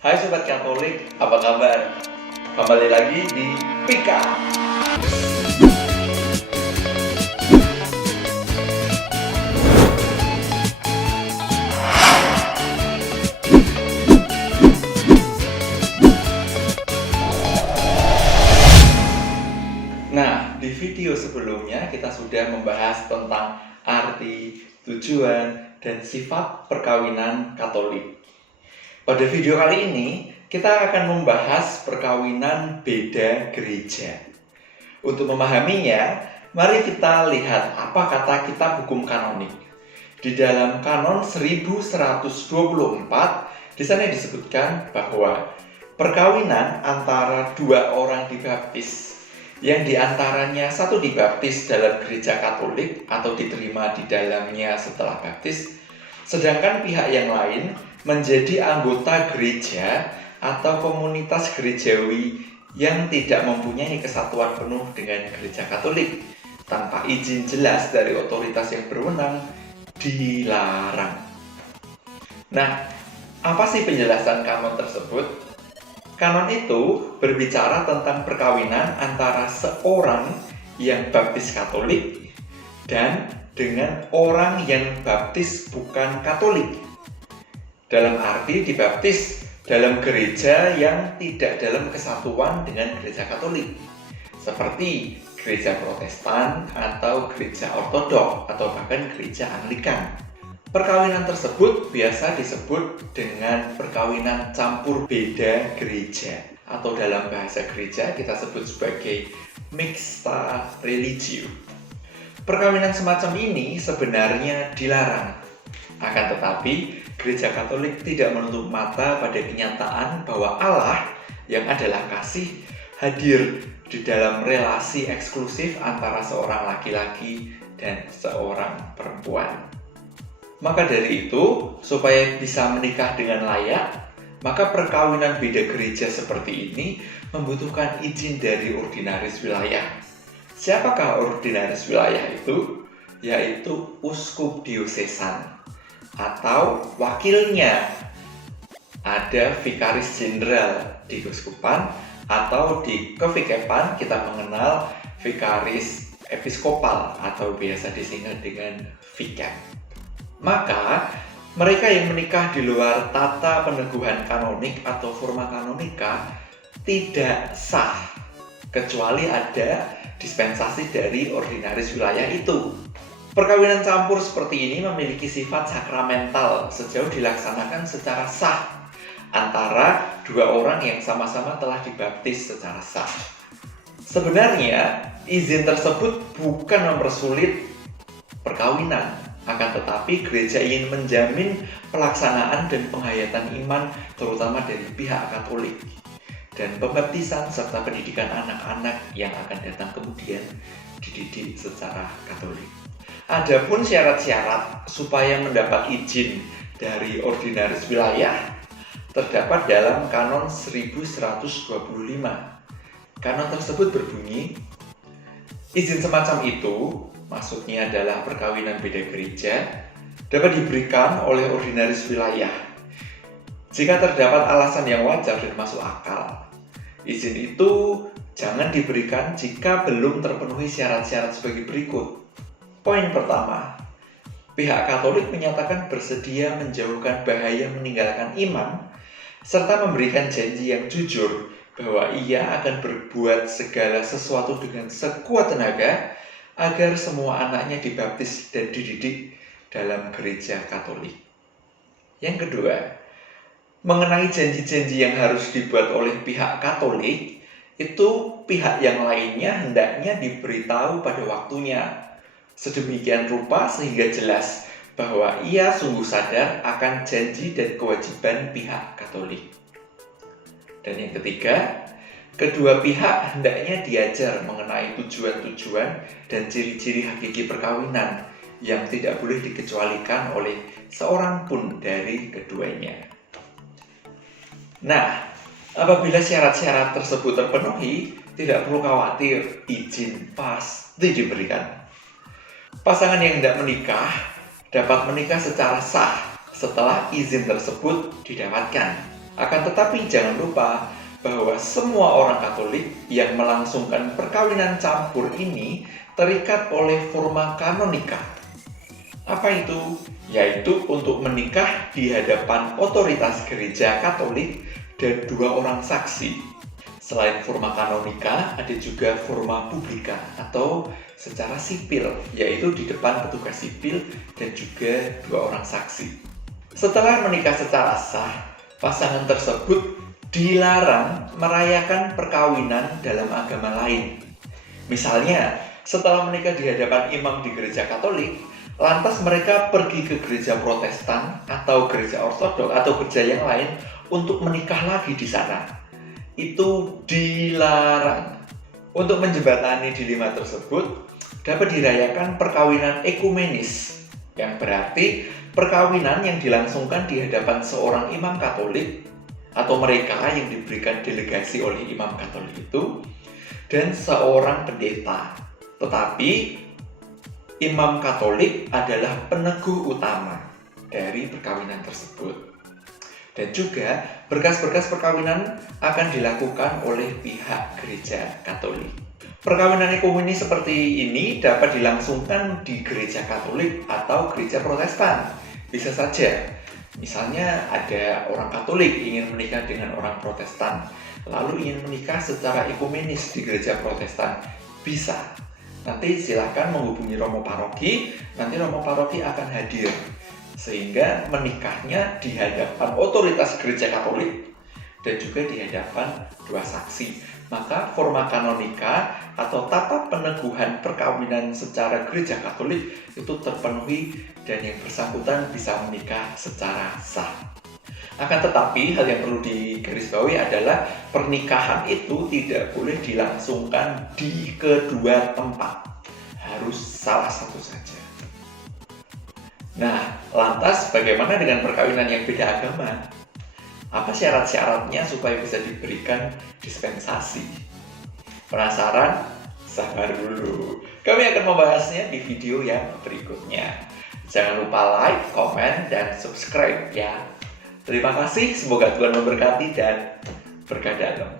Hai Sobat Katolik, apa kabar? Kembali lagi di Pika. Nah, di video sebelumnya kita sudah membahas tentang arti, tujuan, dan sifat perkawinan Katolik. Pada video kali ini, kita akan membahas perkawinan beda gereja. Untuk memahaminya, mari kita lihat apa kata kitab hukum kanonik. Di dalam kanon 1124, di sana disebutkan bahwa perkawinan antara dua orang dibaptis, yang diantaranya satu dibaptis dalam gereja Katolik atau diterima di dalamnya setelah baptis, sedangkan pihak yang lain menjadi anggota gereja atau komunitas gerejawi yang tidak mempunyai kesatuan penuh dengan gereja Katolik tanpa izin jelas dari otoritas yang berwenang, dilarang. Nah, apa sih penjelasan kanon tersebut? Kanon itu berbicara tentang perkawinan antara seorang yang baptis Katolik dan dengan orang yang baptis bukan Katolik. Dalam arti dibaptis dalam gereja yang tidak dalam kesatuan dengan gereja Katolik, seperti gereja Protestan atau gereja Ortodok atau bahkan gereja Anglikan. Perkawinan tersebut biasa disebut dengan perkawinan campur beda gereja, atau dalam bahasa gereja kita sebut sebagai mixta religio. Perkawinan semacam ini sebenarnya dilarang. Akan tetapi, gereja Katolik tidak menutup mata pada kenyataan bahwa Allah yang adalah kasih hadir di dalam relasi eksklusif antara seorang laki-laki dan seorang perempuan. Maka dari itu, supaya bisa menikah dengan layak, maka perkawinan beda gereja seperti ini membutuhkan izin dari ordinaris wilayah. Siapakah ordinaris wilayah itu? Yaitu uskup diosesan atau wakilnya. Ada vikaris jenderal di keuskupan atau di kevikepan kita mengenal vikaris episkopal atau biasa disingkat dengan vikap. Maka, mereka yang menikah di luar tata peneguhan kanonik atau forma kanonika tidak sah, kecuali ada dispensasi dari ordinaris wilayah itu. Perkawinan campur seperti ini memiliki sifat sakramental sejauh dilaksanakan secara sah antara dua orang yang sama-sama telah dibaptis secara sah. Sebenarnya, izin tersebut bukan mempersulit perkawinan, akan tetapi gereja ingin menjamin pelaksanaan dan penghayatan iman terutama dari pihak Katolik dan pembaptisan serta pendidikan anak-anak yang akan datang kemudian dididik secara Katolik. Adapun syarat-syarat supaya mendapat izin dari ordinaris wilayah terdapat dalam kanon 1125. Kanon tersebut berbunyi, izin semacam itu, maksudnya adalah perkawinan beda gereja, dapat diberikan oleh ordinaris wilayah jika terdapat alasan yang wajar dan masuk akal. Izin itu jangan diberikan jika belum terpenuhi syarat-syarat sebagai berikut. Poin pertama, pihak Katolik menyatakan bersedia menjauhkan bahaya meninggalkan iman serta memberikan janji yang jujur bahwa ia akan berbuat segala sesuatu dengan sekuat tenaga agar semua anaknya dibaptis dan dididik dalam gereja Katolik. Yang kedua, mengenai janji-janji yang harus dibuat oleh pihak Katolik, itu pihak yang lainnya hendaknya diberitahu pada waktunya, sedemikian rupa sehingga jelas bahwa ia sungguh sadar akan janji dan kewajiban pihak Katolik. Dan yang ketiga, kedua pihak hendaknya diajar mengenai tujuan-tujuan dan ciri-ciri hakiki perkawinan yang tidak boleh dikecualikan oleh seorang pun dari keduanya. Nah, apabila syarat-syarat tersebut terpenuhi, tidak perlu khawatir, izin pasti diberikan. Pasangan yang hendak menikah dapat menikah secara sah setelah izin tersebut didapatkan. Akan tetapi jangan lupa bahwa semua orang Katolik yang melangsungkan perkawinan campur ini terikat oleh forma kanonika. Apa itu? Yaitu untuk menikah di hadapan otoritas gereja Katolik dan 2 orang saksi. Selain forma kanonika, ada juga forma publika atau secara sipil, yaitu di depan petugas sipil dan juga 2 orang saksi. Setelah menikah secara sah, pasangan tersebut dilarang merayakan perkawinan dalam agama lain. Misalnya, setelah menikah di hadapan imam di gereja Katolik, lantas mereka pergi ke gereja Protestan atau gereja Ortodok atau gereja yang lain untuk menikah lagi di sana. Itu dilarang. Untuk menjembatani dilema tersebut, dapat dirayakan perkawinan ekumenis, yang berarti perkawinan yang dilangsungkan di hadapan seorang imam Katolik atau mereka yang diberikan delegasi oleh imam Katolik itu dan seorang pendeta. Tetapi imam Katolik adalah peneguh utama dari perkawinan tersebut. Dan juga berkas-berkas perkawinan akan dilakukan oleh pihak gereja Katolik. Perkawinan ekumenis seperti ini dapat dilangsungkan di gereja Katolik atau gereja Protestan. Bisa saja, misalnya ada orang Katolik ingin menikah dengan orang Protestan, lalu ingin menikah secara ekumenis di gereja Protestan. Bisa. Nanti silakan menghubungi romo paroki, nanti romo paroki akan hadir. Sehingga menikahnya di hadapan otoritas gereja Katolik dan juga di hadapan 2 saksi. Maka forma kanonika atau tata peneguhan perkawinan secara gereja Katolik itu terpenuhi dan yang bersangkutan bisa menikah secara sah. Akan tetapi hal yang perlu digarisbawahi adalah pernikahan itu tidak boleh dilangsungkan di kedua tempat. Harus salah satu saja. Nah, lantas bagaimana dengan perkawinan yang beda agama? Apa syarat-syaratnya supaya bisa diberikan dispensasi? Penasaran? Sabar dulu. Kami akan membahasnya di video yang berikutnya. Jangan lupa like, komen, dan subscribe ya. Terima kasih, semoga Tuhan memberkati dan berkah dalam.